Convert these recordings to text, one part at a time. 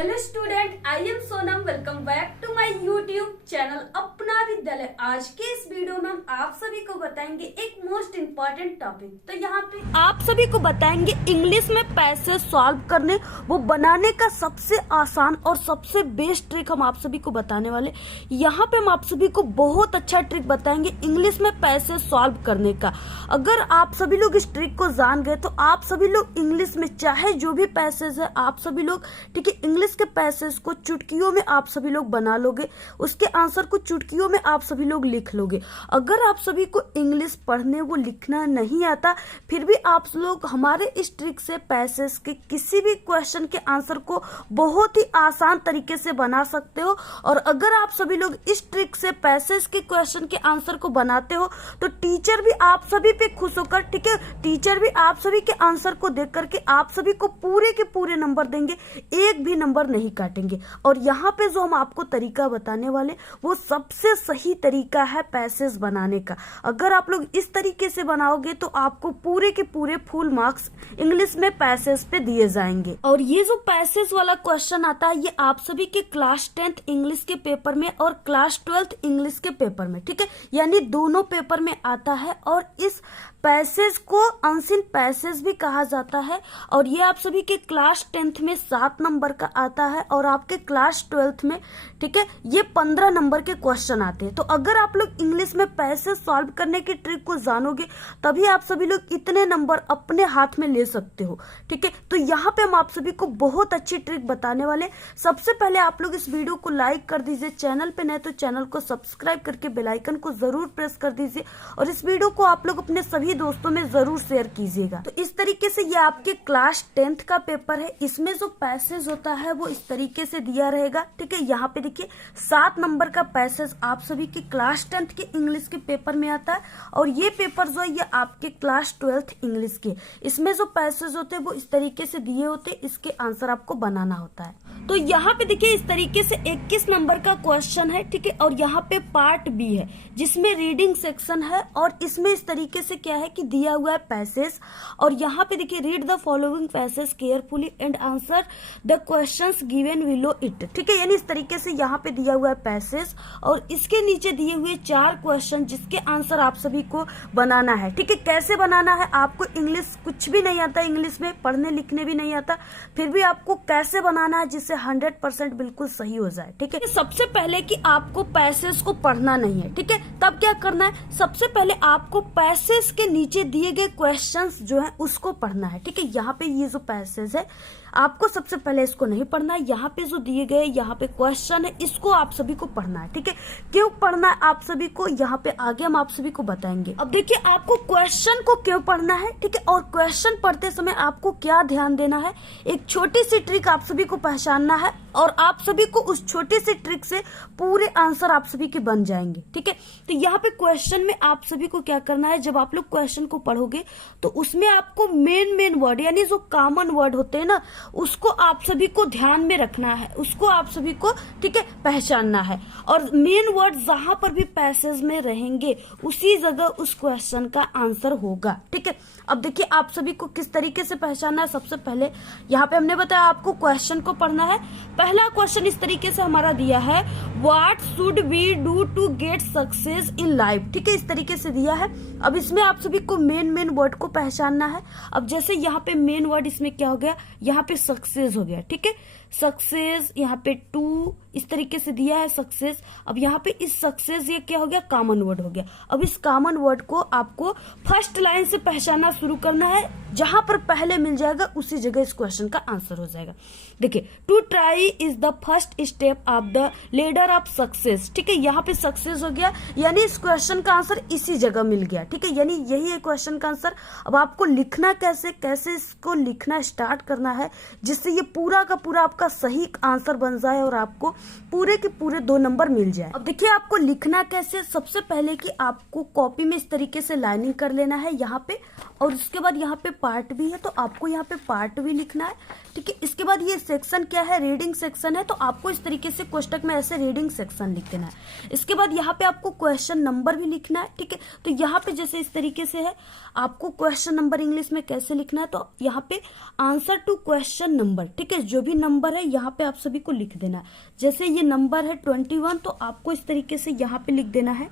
Hello student, I am Sonam. Welcome back to my YouTube channel Apna Vidyalaya. आज के इस video में हम आप सभी को बताएंगे एक मोस्ट इम्पोर्टेंट टॉपिक। तो यहाँ पे आप सभी को बताएंगे इंग्लिश में पैसे सॉल्व करने, वो बनाने का सबसे आसान और सबसे बेस्ट ट्रिक हम आप सभी को बताने वाले। यहाँ पे हम आप सभी को बहुत अच्छा ट्रिक बताएंगे इंग्लिश में पैसे सॉल्व करने का। अगर आप सभी लोग इस ट्रिक को जान गए तो आप सभी लोग इंग्लिश में चाहे जो भी पैसेज है आप सभी लोग, ठीक है, इंग्लिश के पैसेज को चुटकियों में आप सभी लोग बना लोगे, उसके आंसर को चुटकियों में आप सभी लोग लिख लोगे। अगर आप सभी को इंग्लिश पढ़ने वो लिखना नहीं आता, फिर भी आप लोग हमारे इस ट्रिक से पैसेज के किसी भी क्वेश्चन के आंसर को बहुत ही आसान तरीके से बना सकते हो। और अगर आप सभी लोग इस ट्रिक से पैसेज के क्वेश्चन के आंसर को बनाते हो तो टीचर भी आप सभी पे खुश होकर, ठीक है, टीचर भी आप सभी के आंसर को देख करके आप सभी को पूरे के पूरे नंबर देंगे, एक भी नंबर नहीं काटेंगे। और यहाँ पे जो हम आपको तरीका बताने वाले वो सबसे सही तरीका है पैसेज बनाने का। अगर आप लोग इस तरीके से बनाओगे तो आपको पूरे के पूरे फुल मार्क्स इंग्लिश में पैसेज पे दिए जाएंगे। और ये जो पैसेज वाला क्वेश्चन आता है ये आप सभी के क्लास 10th इंग्लिश के पेपर में और क्लास 12th इंग्लिश के पेपर में, ठीक है, यानी दोनों पेपर में आता है। और इस पैसेज को अनसीन पैसेज भी कहा जाता है। और ये आप सभी के क्लास 10th में 7 नंबर का आता है और आपके क्लास 12th में, ठीक है, ये 15 नंबर के क्वेश्चन आते हैं। तो अगर आप लोग इंग्लिश में पैसेज सॉल्व करने की ट्रिक को जानोगे तभी आप सभी लोग इतने नंबर अपने हाथ में ले सकते हो, ठीक है। तो यहाँ पे हम आप सभी को बहुत अच्छी ट्रिक बताने वाले। सबसे पहले आप लोग इस वीडियो को लाइक कर दीजिए, चैनल पे नए तो चैनल को सब्सक्राइब करके बेल आइकन को जरूर प्रेस कर दीजिए और इस वीडियो को आप लोग अपने सभी दोस्तों में जरूर शेयर कीजिएगा। तो इस तरीके से ये आपके क्लास 10th का पेपर है। इसमें जो पैसेज होता है वो इस तरीके से दिया रहेगा, ठीक है। यहाँ पे देखिए 7 नंबर का पैसेज आप सभी के क्लास 10th के इंग्लिश के पेपर में आता है। और ये पेपर जो है ये आपके क्लास 12th इंग्लिश के, इसमें जो पैसेज होते हैं वो इस तरीके से दिए होते हैं, इसके आंसर आपको बनाना होता है। तो यहाँ पे देखिए इस तरीके से 21 नंबर का क्वेश्चन है, ठीक है। और यहाँ पे पार्ट बी है जिसमें रीडिंग सेक्शन है और इसमें इस तरीके से क्या है कि दिया हुआ है पैसेज। और यहाँ पे देखिए read the following passage carefully and answer the questions given below it, ठीक है, यानी इस तरीके से यहाँ पे दिया हुआ है पैसेज और इसके नीचे दिए हुए 4 क्वेश्चन जिसके आंसर आप सभी को बनाना है, ठीक है। कैसे बनाना है, आपको इंग्लिश कुछ भी नहीं आता, इंग्लिश में पढ़ने लिखने भी नहीं आता, फिर भी आपको कैसे बनाना है जिससे 100% बिल्कुल सही हो जाए, ठीक है। सबसे पहले कि आपको पैसेज को पढ़ना नहीं है, ठीक है, तब क्या करना है, सबसे पहले आपको पैसेज के नीचे दिए गए क्वेश्चंस जो है उसको पढ़ना है, ठीक है। यहाँ पे ये जो पैसेज है आपको सबसे पहले इसको नहीं पढ़ना है, यहाँ पे जो दिए गए यहाँ पे क्वेश्चन है इसको आप सभी को पढ़ना है, ठीक है। क्यों पढ़ना है आप सभी को, यहाँ पे आगे हम आप सभी को बताएंगे। अब देखिए आपको क्वेश्चन को क्यों पढ़ना है, ठीक है, और क्वेश्चन पढ़ते समय आपको क्या ध्यान देना है, एक छोटी सी ट्रिक आप सभी को पहचानना है और आप सभी को उस छोटी सी ट्रिक से पूरे आंसर आप सभी के बन जाएंगे, ठीक है। तो यहाँ पे क्वेश्चन में आप सभी को क्या करना है, जब आप लोग क्वेश्चन को पढ़ोगे तो उसमें आपको मेन वर्ड यानी जो कॉमन वर्ड होते हैं ना उसको आप सभी को ध्यान में रखना है, उसको आप सभी को, ठीक है, पहचानना है। और मेन वर्ड जहां पर भी पैसेज में रहेंगे उसी जगह उस क्वेश्चन का आंसर होगा, ठीक है। अब देखिए आप सभी को किस तरीके से पहचानना है। सबसे पहले यहाँ पे हमने बताया आपको क्वेश्चन को पढ़ना है। पहला क्वेश्चन इस तरीके से हमारा दिया है, what should we do to get success in life, ठीक है, इस तरीके से दिया है। अब इसमें आप सभी को मेन वर्ड को पहचानना है। अब जैसे यहाँ पे मेन वर्ड इसमें क्या हो गया, यहाँ पे सक्सेस हो गया, ठीक है, सक्सेस, यहाँ पे टू इस तरीके से दिया है सक्सेस। अब यहाँ पे इस सक्सेस ये क्या हो गया, कॉमन वर्ड हो गया। अब इस कॉमन वर्ड को आपको फर्स्ट लाइन से पहचानना शुरू करना है, जहां पर पहले मिल जाएगा उसी जगह इस क्वेश्चन का आंसर हो जाएगा। देखिए to try is the first step of the ladder of success, ठीक है, यहाँ पे सक्सेस हो गया यानी इस क्वेश्चन का आंसर इसी जगह मिल गया, ठीक है, यानी यही है क्वेश्चन का आंसर। अब आपको लिखना कैसे इसको लिखना स्टार्ट करना है जिससे ये पूरा का पूरा आपका सही आंसर बन जाए और आपको पूरे के पूरे 2 नंबर मिल जाए। अब देखिए आपको लिखना कैसे, सबसे पहले कि आपको कॉपी में इस तरीके से लाइनिंग कर लेना है यहाँ पे, और उसके बाद यहाँ पे पार्ट भी है तो आपको यहाँ पे पार्ट भी लिखना है, ठीक है। इसके बाद ये सेक्शन क्या है, रीडिंग सेक्शन है, तो आपको इस तरीके से कोष्टक में ऐसे रीडिंग सेक्शन लिख देना है। इसके बाद यहाँ पे आपको क्वेश्चन नंबर भी लिखना है, ठीक है। तो यहाँ पे जैसे इस तरीके से है, आपको क्वेश्चन नंबर इंग्लिश में कैसे लिखना है, तो यहाँ पे आंसर टू क्वेश्चन नंबर, ठीक है, जो भी नंबर है यहाँ पे आप सभी को लिख देना है। जैसे ये नंबर है 21, तो आपको इस तरीके से यहाँ पे लिख देना है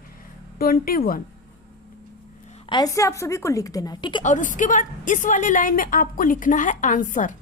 21, ऐसे आप सभी को लिख देना है, ठीक है। और उसके बाद इस वाले लाइन में आपको लिखना है आंसर।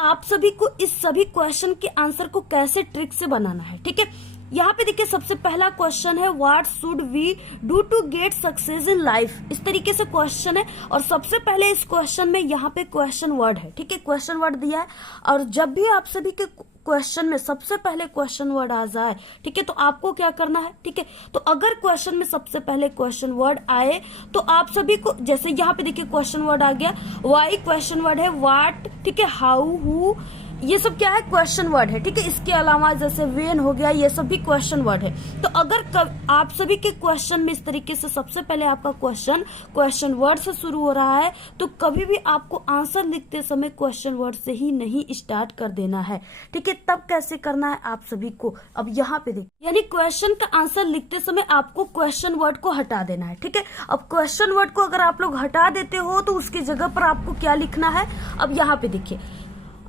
आप सभी को इस सभी क्वेश्चन के आंसर को कैसे ट्रिक से बनाना है, ठीक है। यहाँ पे देखिए सबसे पहला क्वेश्चन है, what should we do to get success in life, इस तरीके से क्वेश्चन है। और सबसे पहले इस क्वेश्चन में यहाँ पे क्वेश्चन वर्ड है, ठीक है, क्वेश्चन वर्ड दिया है। और जब भी आप सभी के क्वेश्चन में सबसे पहले क्वेश्चन वर्ड आ जाए, ठीक है, तो आपको क्या करना है, ठीक है। तो अगर क्वेश्चन में सबसे पहले क्वेश्चन वर्ड आए तो आप सभी को, जैसे यहाँ पे देखिए क्वेश्चन वर्ड आ गया, वाई क्वेश्चन वर्ड है, व्हाट, ठीक है, हाउ, हु, ये सब क्या है, क्वेश्चन वर्ड है, ठीक है। इसके अलावा जैसे वेन हो गया, ये सब भी क्वेश्चन वर्ड है। तो अगर आप सभी के क्वेश्चन में इस तरीके से सबसे पहले आपका क्वेश्चन वर्ड से शुरू हो रहा है, तो कभी भी आपको आंसर लिखते समय क्वेश्चन वर्ड से ही नहीं स्टार्ट कर देना है, ठीक है। तब कैसे करना है आप सभी को, अब यहाँ पे देखिए, यानी क्वेश्चन का आंसर लिखते समय आपको क्वेश्चन वर्ड को हटा देना है, ठीक है। अब क्वेश्चन वर्ड को अगर आप लोग हटा देते हो तो उसकी जगह पर आपको क्या लिखना है, अब यहाँ पे देखिए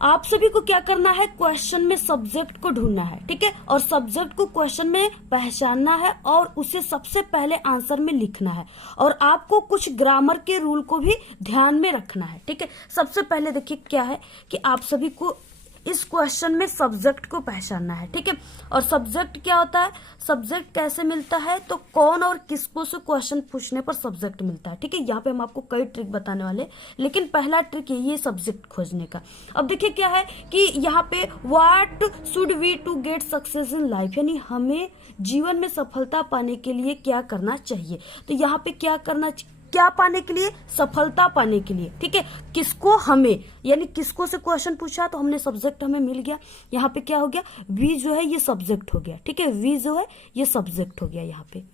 आप सभी को क्या करना है, क्वेश्चन में सब्जेक्ट को ढूंढना है, ठीक है। और सब्जेक्ट को क्वेश्चन में पहचानना है और उसे सबसे पहले आंसर में लिखना है। और आपको कुछ ग्रामर के रूल को भी ध्यान में रखना है, ठीक है। सबसे पहले देखिए क्या है कि आप सभी को इस क्वेश्चन में सब्जेक्ट को पहचानना है, ठीक है। और सब्जेक्ट क्या होता है, सब्जेक्ट कैसे मिलता है, तो कौन और किसको से क्वेश्चन पूछने पर सब्जेक्ट मिलता है, ठीक है। यहाँ पे हम आपको कई ट्रिक बताने वाले, लेकिन पहला ट्रिक यही है सब्जेक्ट खोजने का। अब देखिए क्या है कि यहाँ पे what should we to get success in life, यानी हमें जीवन में सफलता पाने के लिए क्या करना चाहिए। तो यहाँ पे क्या पाने के लिए, सफलता पाने के लिए, ठीक है। किसको, हमें, यानी किसको से क्वेश्चन पूछा तो हमने सब्जेक्ट हमें मिल गया। यहाँ पे क्या हो गया, वी जो है ये सब्जेक्ट हो गया, ठीक है, वी जो है ये सब्जेक्ट हो गया यहाँ पे।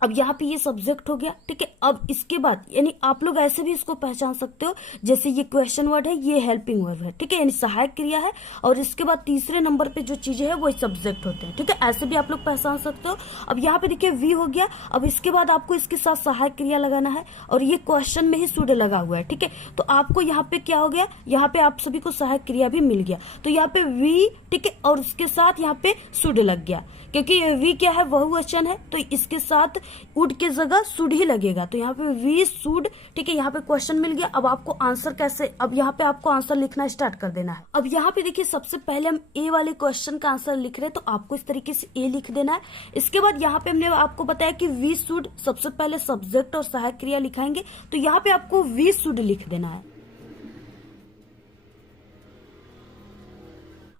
अब यहाँ पे ये सब्जेक्ट हो गया, ठीक है। अब इसके बाद यानी आप लोग ऐसे भी इसको पहचान सकते हो, जैसे ये क्वेश्चन वर्ड है, ये हेल्पिंग वर्ड है, ठीक है, यानी सहायक क्रिया है। और इसके बाद तीसरे नंबर पे जो चीजें है वो सब्जेक्ट होते हैं, ठीक है, ऐसे भी आप लोग पहचान सकते हो। अब यहाँ पे देखिए वी हो गया, अब इसके बाद आपको इसके साथ सहायक क्रिया लगाना है, और ये क्वेश्चन में ही शुड लगा हुआ है, ठीक है। तो आपको यहाँ पे क्या हो गया, यहाँ पे आप सभी को सहायक क्रिया भी मिल गया, तो यहाँ पे वी, ठीक है, और उसके साथ यहाँ पे शुड लग गया, क्योंकि वी क्या है, बहुवचन है, तो इसके साथ वुड की जगह शुड ही लगेगा। तो यहाँ पे वी शुड, ठीक है, यहाँ पे क्वेश्चन मिल गया। अब आपको आंसर कैसे, अब यहाँ पे आपको आंसर लिखना स्टार्ट कर देना है। अब यहाँ पे देखिए सबसे पहले हम ए वाले क्वेश्चन का आंसर लिख रहे हैं, तो आपको इस तरीके से ए लिख देना है। इसके बाद यहाँ पे हमने आपको बताया कि वी शुड, सबसे पहले सब्जेक्ट और सहायक क्रिया लिखाएंगे, तो यहाँ पे आपको वी शुड लिख देना है।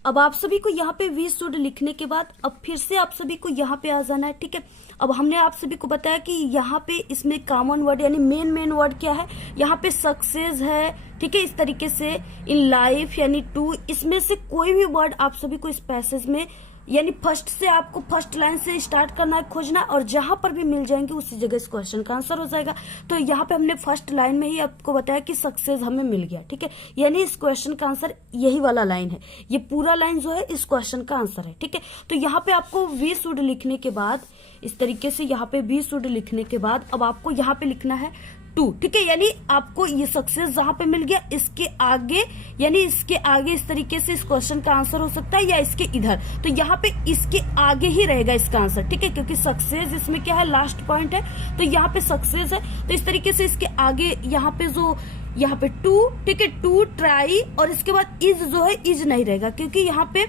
अब आप सभी को यहाँ पे वी शुड लिखने के बाद अब फिर से आप सभी को यहाँ पे आ जाना है, ठीक है। अब हमने आप सभी को बताया कि यहाँ पे इसमें कॉमन वर्ड यानी मेन वर्ड क्या है, यहाँ पे सक्सेस है, ठीक है, इस तरीके से इन लाइफ यानी टू, इसमें से कोई भी वर्ड आप सभी को इस पैसेज में यानी फर्स्ट से आपको फर्स्ट लाइन से स्टार्ट करना है खोजना, और जहां पर भी मिल जाएंगे उसी जगह इस क्वेश्चन का आंसर हो जाएगा। तो यहाँ पे हमने फर्स्ट लाइन में ही आपको बताया कि सक्सेस हमें मिल गया, ठीक है, यानी इस क्वेश्चन का आंसर यही वाला लाइन है, ये पूरा लाइन जो है इस क्वेश्चन का आंसर है, ठीक है। तो यहाँ पे आपको वी शुड लिखने के बाद इस तरीके से यहाँ पे वी शुड लिखने के बाद अब आपको यहाँ पे लिखना है टू, ठीक है, यानी आपको ये सक्सेस जहां पे मिल गया इसके आगे, यानी इसके आगे इस तरीके से इस क्वेश्चन का आंसर हो सकता है, या इसके इधर, तो यहाँ पे इसके आगे ही रहेगा इसका आंसर, ठीक है, क्योंकि सक्सेस इसमें क्या है, लास्ट पॉइंट है, तो यहाँ पे सक्सेस है, तो इस तरीके से इसके आगे यहाँ पे जो यहाँ पे टू, ठीक है, टू ट्राई, और इसके बाद इज जो है इज नहीं रहेगा, क्योंकि यहाँ पे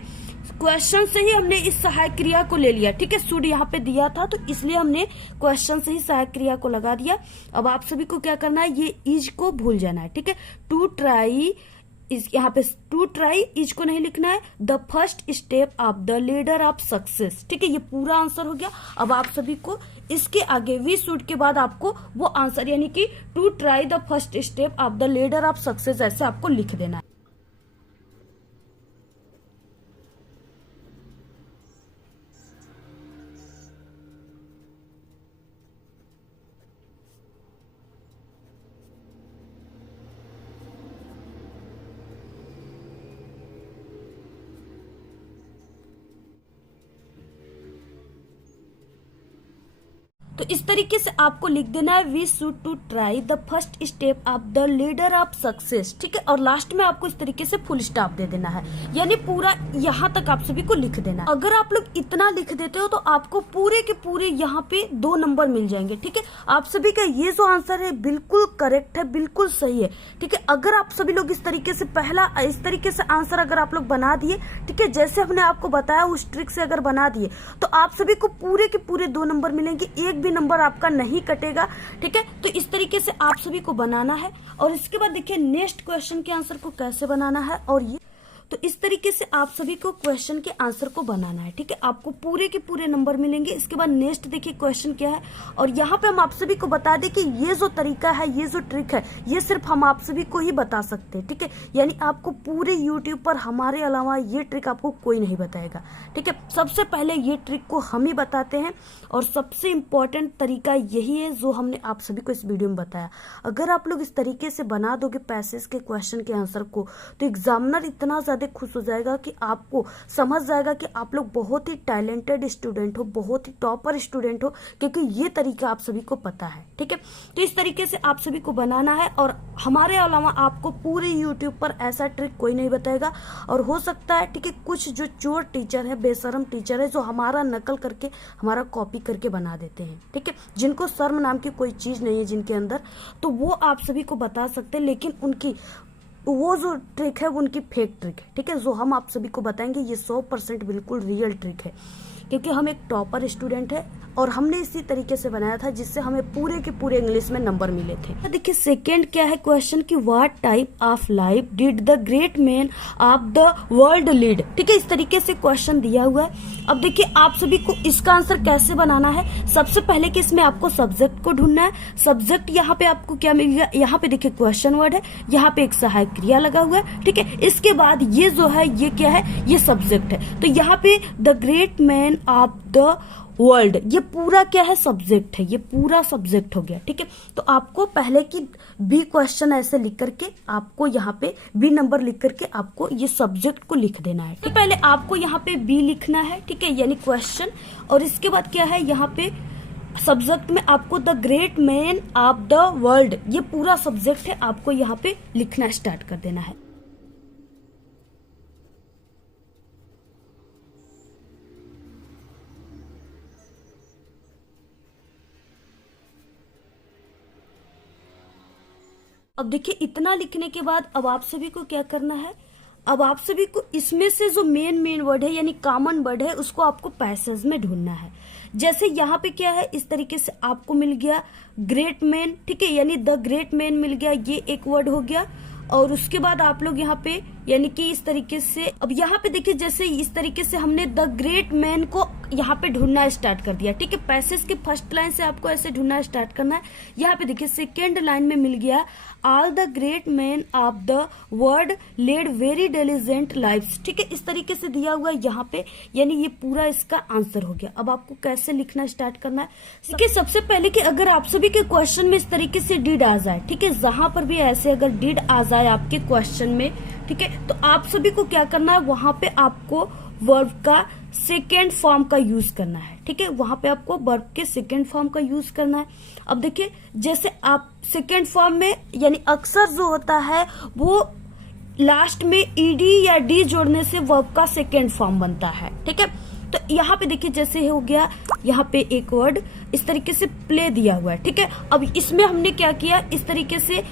क्वेश्चन से ही हमने इस सहायक क्रिया को ले लिया, ठीक है, शुड यहाँ पे दिया था तो इसलिए हमने क्वेश्चन से ही सहायक क्रिया को लगा दिया। अब आप सभी को क्या करना है, ये इज को भूल जाना है, ठीक है, टू ट्राई, इस यहाँ पे टू ट्राई, इज को नहीं लिखना है, the first step of the leader of success, ठीक है, ये पूरा आंसर हो गया। अब आप सभी को इसके आगे वी शुड के बाद आपको वो आंसर यानी कि to try the first step of the leader of success ऐसे आपको लिख देना है। तो इस तरीके से आपको लिख देना है we should to try the first step of the leader of success, ठीक है। और लास्ट में आपको इस तरीके से फुल स्टॉप दे देना है, यानी पूरा यहाँ तक आप सभी को लिख देना है। अगर आप लोग इतना लिख देते हो तो आपको पूरे के पूरे यहाँ पे 2 नंबर मिल जाएंगे, ठीक है। आप सभी का ये जो आंसर है बिल्कुल करेक्ट है, बिल्कुल सही है, ठीक है। अगर आप सभी लोग इस तरीके से पहला इस तरीके से आंसर अगर आप लोग बना दिए, ठीक है, जैसे हमने आपको बताया उस ट्रिक से अगर बना दिए तो आप सभी को पूरे के पूरे 2 नंबर मिलेंगे, एक भी नंबर आपका नहीं कटेगा, ठीक है। तो इस तरीके से आप सभी को बनाना है। और इसके बाद देखिए नेक्स्ट क्वेश्चन के आंसर को कैसे बनाना है, और ये तो इस तरीके से आप सभी को क्वेश्चन के आंसर को बनाना है, ठीक है। आपको पूरे के पूरे नंबर मिलेंगे। इसके बाद नेक्स्ट देखिए क्वेश्चन क्या है, और यहाँ पे हम आप सभी को बता दें कि ये जो तरीका है, ये जो ट्रिक है, ये सिर्फ हम आप सभी को ही बता सकते हैं, ठीक है। यानी आपको पूरे यूट्यूब पर हमारे अलावा ये ट्रिक आपको कोई नहीं बताएगा, ठीक है। सबसे पहले ये ट्रिक को हम ही बताते हैं, और सबसे इम्पोर्टेंट तरीका यही है जो हमने आप सभी को इस वीडियो में बताया। अगर आप लोग इस तरीके से बना दोगे पैसेज के क्वेश्चन के आंसर को, तो एग्जामिनर इतना ज्यादा खुश हो जाएगा कि आपको समझ जाएगा कि आप लोग बहुत ही टैलेंटेड स्टूडेंट हो, बहुत ही टॉपर स्टूडेंट हो, क्योंकि ये तरीका आप सभी को पता है, ठीक है। तो इस तरीके से आप सभी को बनाना है, और हमारे अलावा आपको पूरे यूट्यूब पर ऐसा ट्रिक कोई नहीं बताएगा। और हो सकता है, ठीक है, कुछ जो चोर टीचर है, बेशरम टीचर है, जो हमारा नकल करके हमारा कॉपी करके बना देते हैं, ठीक है, जिनको शर्म नाम की कोई चीज नहीं है जिनके अंदर, तो वो आप सभी को बता सकते हैं। लेकिन उनकी वो जो ट्रिक है वो उनकी फेक ट्रिक है, ठीक है। जो हम आप सभी को बताएंगे ये 100% बिल्कुल रियल ट्रिक है, क्योंकि हम एक टॉपर स्टूडेंट है और हमने इसी तरीके से बनाया था जिससे हमें पूरे के पूरे इंग्लिश में नंबर मिले थे। देखिए सेकंड क्या है क्वेश्चन की, what type of life did the great man of the world lead, ठीक है। इस तरीके से क्वेश्चन दिया हुआ है। अब देखिए आप सभी को इसका आंसर कैसे बनाना है। सबसे पहले कि इसमें आपको सब्जेक्ट को ढूंढना है। सब्जेक्ट यहाँ पे आपको क्या मिल गया, यहाँ पे देखिए क्वेश्चन वर्ड है, यहाँ पे एक सहायक क्रिया लगा हुआ है, ठीक है। इसके बाद ये जो है ये क्या है, ये सब्जेक्ट है। तो यहाँ पे the great man of the world, ये पूरा क्या है, सब्जेक्ट है, ये पूरा सब्जेक्ट हो गया, ठीक है। तो आपको पहले की बी क्वेश्चन ऐसे लिख करके आपको यहाँ पे बी नंबर लिख करके आपको ये सब्जेक्ट को लिख देना है। तो पहले आपको यहाँ पे बी लिखना है, ठीक है, यानी क्वेश्चन। और इसके बाद क्या है, यहाँ पे सब्जेक्ट में आपको the great man of the world, ये पूरा सब्जेक्ट है, आपको यहाँ पे लिखना स्टार्ट कर देना है। अब देखिए इतना लिखने के बाद अब आप सभी को क्या करना है, अब आप सभी को इसमें से जो मेन वर्ड है यानी कॉमन वर्ड है उसको आपको पैसेज में ढूंढना है। जैसे यहाँ पे क्या है, इस तरीके से आपको मिल गया ग्रेट मैन, ठीक है, यानी द ग्रेट मैन मिल गया, ये एक वर्ड हो गया। और उसके बाद आप लोग यहाँ पे यानी कि इस तरीके से, अब यहाँ पे देखिए जैसे इस तरीके से हमने द ग्रेट मैन को यहाँ पे ढूंढना स्टार्ट कर दिया, ठीक है। पैसेज के फर्स्ट लाइन से आपको ऐसे ढूंढना स्टार्ट करना है। यहाँ पे देखिए सेकेंड लाइन में मिल गया all the great man of the world led very diligent lifes, ठीक है, इस तरीके से दिया हुआ है यहाँ पे, यानी ये पूरा इसका आंसर हो गया। अब आपको कैसे लिखना स्टार्ट करना है, देखिए सबसे पहले कि अगर आप सभी के क्वेश्चन में इस तरीके से डिड आ जाए, ठीक है, जहां पर भी ऐसे अगर डिड आ जाए आपके क्वेश्चन में, ठीक है, तो आप सभी को क्या करना है, वहां पे आपको वर्ब का सेकेंड फॉर्म का यूज करना है, ठीक है, वहां पे आपको वर्ब के सेकेंड फॉर्म का यूज करना है। अब देखिए जैसे आप सेकेंड फॉर्म में यानी अक्सर जो होता है वो लास्ट में ईडी या डी जोड़ने से वर्ब का सेकेंड फॉर्म बनता है, ठीक है। तो यहाँ पे देखिए जैसे हो गया, यहाँ पे एक वर्ड इस तरीके से प्ले दिया हुआ है, ठीक है। अब इसमें हमने क्या किया, इस तरीके से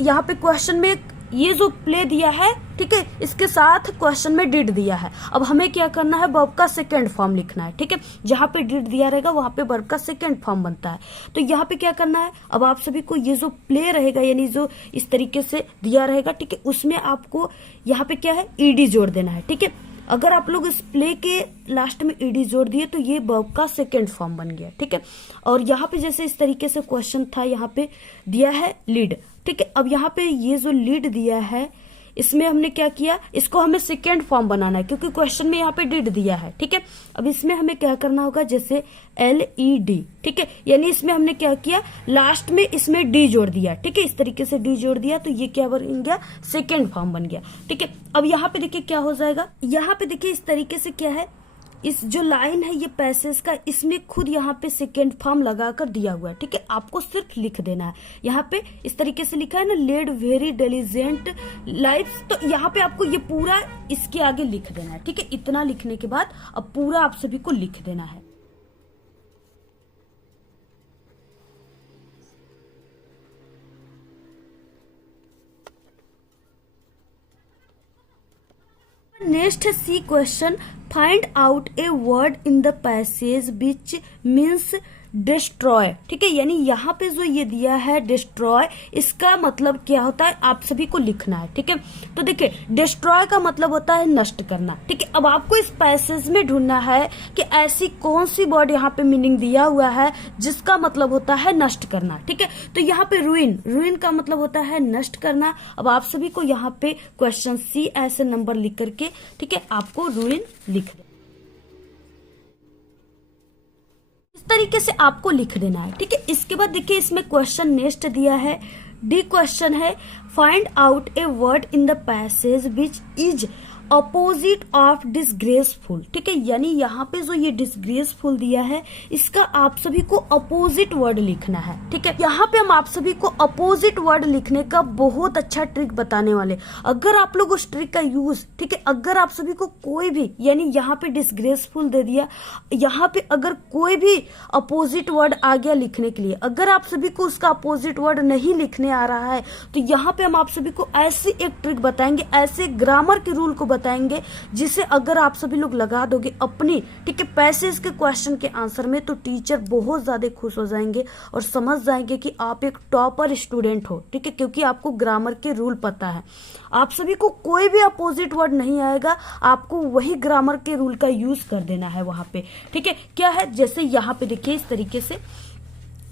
यहाँ पे क्वेश्चन में ये जो प्ले दिया है, ठीक है, इसके साथ क्वेश्चन में डिड दिया है। अब हमें क्या करना है, वर्ब का सेकंड फॉर्म लिखना है, ठीक है। जहां पे डिड दिया रहेगा वहां पे वर्ब का सेकंड फॉर्म बनता है। तो यहाँ पे क्या करना है, अब आप सभी को ये जो प्ले रहेगा यानी जो इस तरीके से दिया रहेगा, ठीक है, उसमें आपको यहाँ पे क्या है, ईडी जोड़ देना है, ठीक है। अगर आप लोग इस प्ले के लास्ट में ईडी जोड़ दिए तो ये वर्ब का सेकंड फॉर्म बन गया, ठीक है। और यहाँ पे जैसे इस तरीके से क्वेश्चन था, यहाँ पे दिया है लीड, ठीक है। अब यहाँ पे ये जो लीड दिया है इसमें हमने क्या किया, इसको हमें सेकेंड फॉर्म बनाना है क्योंकि क्वेश्चन में यहाँ पे डिड दिया है, ठीक है। अब इसमें हमें क्या करना होगा, जैसे LED, ठीक है, यानी इसमें हमने क्या किया, लास्ट में इसमें डी जोड़ दिया, ठीक है, इस तरीके से डी जोड़ दिया तो ये क्या बन गया, सेकेंड फॉर्म बन गया, ठीक है। अब यहाँ पे देखिए क्या हो जाएगा, यहाँ पे देखिए इस तरीके से क्या है, इस जो लाइन है ये पैसेज का, इसमें खुद यहाँ पे सेकेंड फॉर्म लगाकर दिया हुआ है, ठीक है। आपको सिर्फ लिख देना है। यहाँ पे इस तरीके से लिखा है ना, लेड वेरी डिलीजेंट लाइफ, तो यहाँ पे आपको ये पूरा इसके आगे लिख देना है, ठीक है। इतना लिखने के बाद अब पूरा आप सभी को लिख देना है। नेक्स्ट है C question, find out a word in the passage which means destroy, ठीक है। यानी यहाँ पे जो ये दिया है डिस्ट्रॉय, इसका मतलब क्या होता है आप सभी को लिखना है, ठीक है। तो देखिए डिस्ट्रॉय का मतलब होता है नष्ट करना, ठीक है। अब आपको इस पैसेज में ढूंढना है कि ऐसी कौन सी वर्ड यहाँ पे मीनिंग दिया हुआ है जिसका मतलब होता है नष्ट करना, ठीक है। तो यहाँ पे रूइन, रूइन का मतलब होता है नष्ट करना। अब आप सभी को यहाँ पे क्वेश्चन सी ऐसे नंबर लिख करके, ठीक है, आपको रूइन लिख देना, इस तरीके से आपको लिख देना है, ठीक है। इसके बाद देखिए इसमें क्वेश्चन नेक्स्ट दिया है, डी क्वेश्चन है, find out a word in the passage which is opposite of disgraceful, ठीक है। यानी यहाँ पे जो ये डिसग्रेसफुल दिया है इसका आप सभी को अपोजिट वर्ड लिखना है, ठीक है। यहाँ पे हम आप सभी को अपोजिट वर्ड लिखने का बहुत अच्छा ट्रिक बताने वाले। अगर आप लोग उस ट्रिक का यूज, ठीक है, अगर आप सभी को कोई भी, यानी यहाँ पे डिसग्रेसफुल दे दिया, यहाँ पे अगर कोई भी अपोजिट वर्ड आ गया लिखने के लिए, अगर आप सभी को उसका अपोजिट वर्ड नहीं लिखने आ रहा है, तो यहाँ पे हम आप सभी को ऐसी एक ट्रिक बताएंगे, ऐसे ग्रामर के रूल को बताएंगे जिसे अगर आप सभी लोग लगा दोगे अपनी, ठीक है, पैसेज के क्वेश्चन के आंसर में, तो टीचर बहुत ज्यादा खुश हो जाएंगे और समझ जाएंगे कि आप एक टॉपर स्टूडेंट हो, ठीक है, क्योंकि आपको ग्रामर के रूल पता है। आप सभी को कोई भी अपोजिट वर्ड नहीं आएगा, आपको वही ग्रामर के रूल का यूज कर देना है वहां पे, ठीक है। क्या है, जैसे यहाँ पे देखिए इस तरीके से,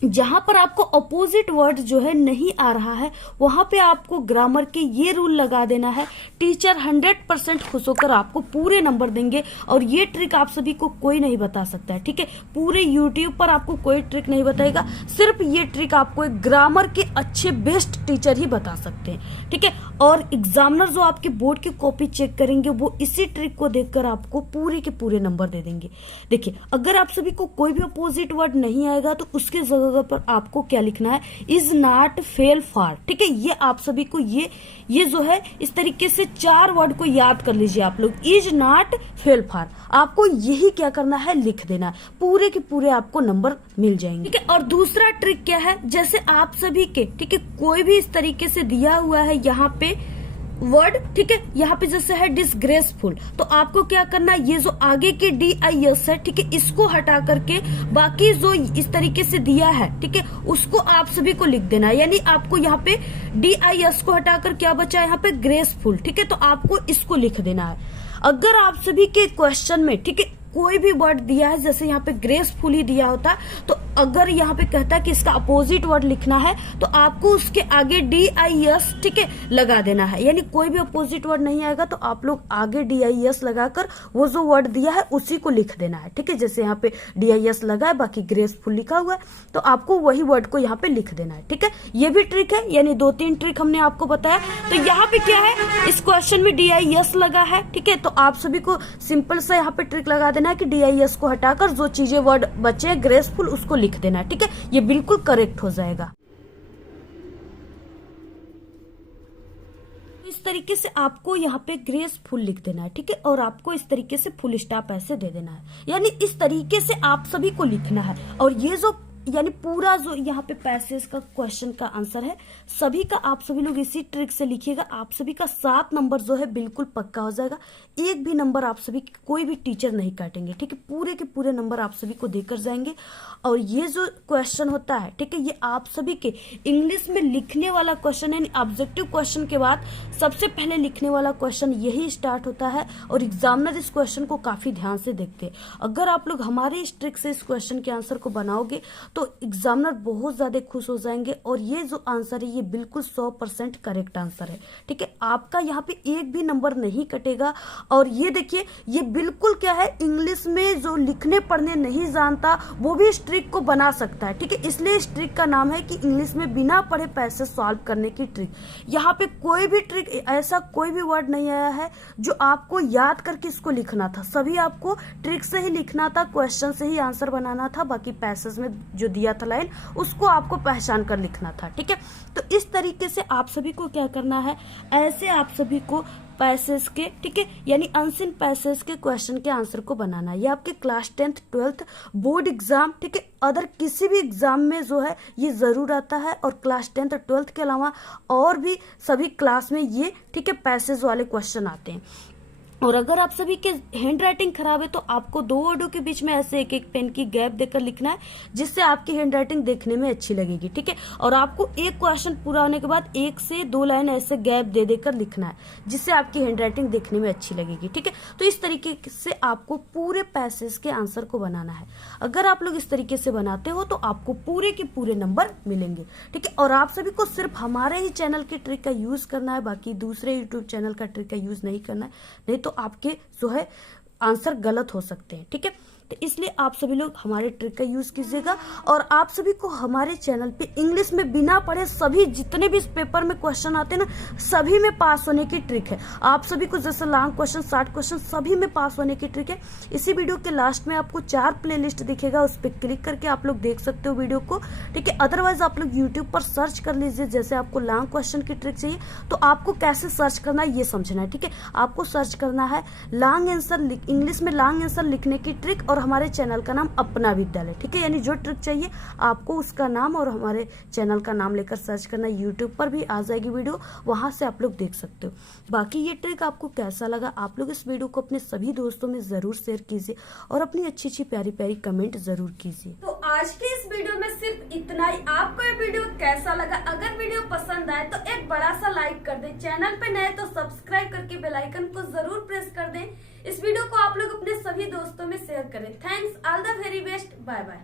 जहां पर आपको अपोजिट वर्ड जो है नहीं आ रहा है वहां पे आपको ग्रामर के ये रूल लगा देना है। टीचर 100% खुश होकर आपको पूरे नंबर देंगे और ये ट्रिक आप सभी को कोई नहीं बता सकता है, ठीक है। पूरे यूट्यूब पर आपको कोई ट्रिक नहीं बताएगा, सिर्फ ये ट्रिक आपको एक ग्रामर के अच्छे बेस्ट टीचर ही बता सकते हैं, ठीक है। और एग्जामिनर जो आपके बोर्ड की कॉपी चेक करेंगे वो इसी ट्रिक को देखकर आपको पूरे के पूरे नंबर दे देंगे। देखिए अगर आप सभी को कोई भी अपोजिट वर्ड नहीं आएगा तो उसके जगह पर आपको क्या लिखना है, इज नॉट फेल फार, ठीक है। ये आप सभी को ये जो है इस तरीके से 4 वर्ड को याद कर लीजिए आप लोग, इज नॉट फेल फार, आपको यही क्या करना है, लिख देना, पूरे के पूरे आपको नंबर मिल जाएंगे, ठीक है। और दूसरा ट्रिक क्या है, जैसे आप सभी के, ठीक है, कोई भी इस तरीके से दिया हुआ है यहाँ पे वर्ड, ठीक है, यहाँ पे जैसे है डिसग्रेसफुल, तो आपको क्या करना है, ये जो आगे के DIS है, ठीक है, इसको हटा करके बाकी जो इस तरीके से दिया है, ठीक है, उसको आप सभी को लिख देना है। यानी आपको यहाँ पे DIS को हटाकर क्या बचा है, यहाँ पे ग्रेसफुल, ठीक है, तो आपको इसको लिख देना है। अगर आप सभी के क्वेश्चन में, ठीक है, कोई भी वर्ड दिया है, जैसे यहाँ पे ग्रेसफुल ही दिया होता, तो अगर यहाँ पे कहता है कि इसका अपोजिट वर्ड लिखना है तो आपको उसके आगे DIS, ठीक है, लगा देना है। यानी कोई भी अपोजिट वर्ड नहीं आएगा तो आप लोग आगे DIS लगाकर वो जो वर्ड दिया है उसी को लिख देना है, ठीक है। जैसे यहाँ पे DIS लगा है, बाकी ग्रेसफुल लिखा हुआ है, तो आपको वही वर्ड को यहाँ पे लिख देना है, ठीक है। ये भी ट्रिक है, यानी 2-3 ट्रिक हमने आपको बताया। तो यहाँ पे क्या है, इस क्वेश्चन में DIS लगा है, ठीक है, तो आप सभी को सिंपल सा यहाँ पे ट्रिक लगा देना है कि DIS को हटाकर जो चीजें वर्ड बचे ग्रेसफुल उसको लिख देना है, ठीक है। ये बिल्कुल करेक्ट हो जाएगा। इस तरीके से आपको यहाँ पे ग्रेसफुल लिख देना है, ठीक है, और आपको इस तरीके से फुल स्टॉप ऐसे दे देना है। यानी इस तरीके से आप सभी को लिखना है। और ये जो यानी पूरा जो यहाँ पे पैसेज का क्वेश्चन का आंसर है सभी का आप सभी लोग इसी ट्रिक से लिखिएगा। आप सभी का 7 नंबर जो है बिल्कुल पक्का हो जाएगा। एक भी नंबर आप सभी कोई भी टीचर नहीं काटेंगे, ठीक है, पूरे के पूरे नंबर आप सभी को देकर जाएंगे। और ये जो क्वेश्चन होता है, ठीक है, ये आप सभी के इंग्लिश में लिखने वाला क्वेश्चन है। ऑब्जेक्टिव क्वेश्चन के बाद सबसे पहले लिखने वाला क्वेश्चन यही स्टार्ट होता है और एग्जामिनर इस क्वेश्चन को काफी ध्यान से देखते हैं। अगर आप लोग हमारे इस ट्रिक से इस क्वेश्चन के आंसर को बनाओगे तो एग्जामिनर बहुत ज्यादा खुश हो जाएंगे। और ये जो आंसर है ये बिल्कुल 100% करेक्ट आंसर है, ठीक है। आपका यहाँ पे एक भी नंबर नहीं कटेगा। और ये देखिए, ये बिल्कुल क्या है, इंग्लिश में जो लिखने पढ़ने नहीं जानता वो भी इस ट्रिक को बना सकता है, ठीक है। इसलिए इस ट्रिक का नाम है कि इंग्लिश में बिना पढ़े पैसे सॉल्व करने की ट्रिक। यहाँ पे कोई भी ट्रिक, ऐसा कोई भी वर्ड नहीं आया है जो आपको याद करके इसको लिखना था। सभी आपको ट्रिक से ही लिखना था, क्वेश्चन से ही आंसर बनाना था। बाकी पैसेज में जो दिया था लाइन उसको आपको पहचान कर लिखना था, ठीक है। तो इस तरीके से आप सभी को क्या करना है, ऐसे आप सभी को पैसेज के, ठीक है, यानी अनसीन पैसेज के क्वेश्चन के आंसर को बनाना है। ये आपके class 10th 12th board exam, ठीक है, अदर किसी भी एग्जाम में जो है ये जरूर आता है। और क्लास 10th 12th के अलावा और भी सभी क्लास में ये, ठीक है, पैसेज वाले क्वेश्चन आते हैं। और अगर आप सभी के हैंड राइटिंग खराब है तो आपको दो वर्डों के बीच में ऐसे एक एक पेन की गैप देकर लिखना है, जिससे आपकी हैंड राइटिंग देखने में अच्छी लगेगी, ठीक है। और आपको एक क्वेश्चन पूरा होने के बाद 1 से 2 लाइन ऐसे गैप दे देकर लिखना है, जिससे आपकी हैंड राइटिंग देखने में अच्छी लगेगी, ठीक है। तो इस तरीके से आपको पूरे पैसेज के आंसर को बनाना है। अगर आप लोग इस तरीके से बनाते हो तो आपको पूरे के पूरे नंबर मिलेंगे, ठीक है। और आप सभी को सिर्फ हमारे ही चैनल की ट्रिक का यूज करना है, बाकी दूसरे यूट्यूब चैनल का ट्रिक का यूज नहीं करना है, नहीं तो आपके जो है आंसर गलत हो सकते हैं, ठीक है। तो इसलिए आप सभी लोग हमारे ट्रिक का यूज कीजिएगा। और आप सभी को हमारे चैनल पे इंग्लिश में बिना पढ़े सभी जितने भी इस पेपर में क्वेश्चन आते हैं ना, सभी में पास होने की ट्रिक है। आप सभी को जैसे लॉन्ग क्वेश्चन, शॉर्ट क्वेश्चन, सभी में पास होने की ट्रिक है। इसी वीडियो के लास्ट में आपको 4 प्लेलिस्ट दिखेगा, उस पर क्लिक करके आप लोग देख सकते हो वीडियो को, ठीक है। अदरवाइज आप लोग यूट्यूब पर सर्च कर लीजिए। जैसे आपको लॉन्ग क्वेश्चन की ट्रिक चाहिए तो आपको कैसे सर्च करना है ये समझना है, ठीक है। आपको सर्च करना है लॉन्ग आंसर, इंग्लिश में लॉन्ग आंसर लिखने की ट्रिक, और हमारे चैनल का नाम अपना विद्यालय, ठीक है। यानी जो ट्रिक चाहिए आपको उसका नाम और हमारे चैनल का नाम लेकर सर्च करना। यूट्यूब पर भी आ जाएगी वीडियो, वहां से आप लोग देख सकते हो। बाकी ये ट्रिक आपको कैसा लगा, आप लोग इस वीडियो को अपने सभी दोस्तों में जरूर शेयर कीजिए और अपनी अच्छी अच्छी प्यारी प्यारी कमेंट जरूर कीजिए। तो आज की इस वीडियो में सिर्फ इतना ही। आपको ये वीडियो कैसा लगा? अगर वीडियो पसंद आए तो एक बड़ा सा लाइक कर दें, चैनल पे नए तो सब्सक्राइब करके बेल आइकन को जरूर प्रेस कर दें। इस वीडियो को आप लोग अपने सभी दोस्तों में शेयर करें। Thanks, all the very best, bye bye.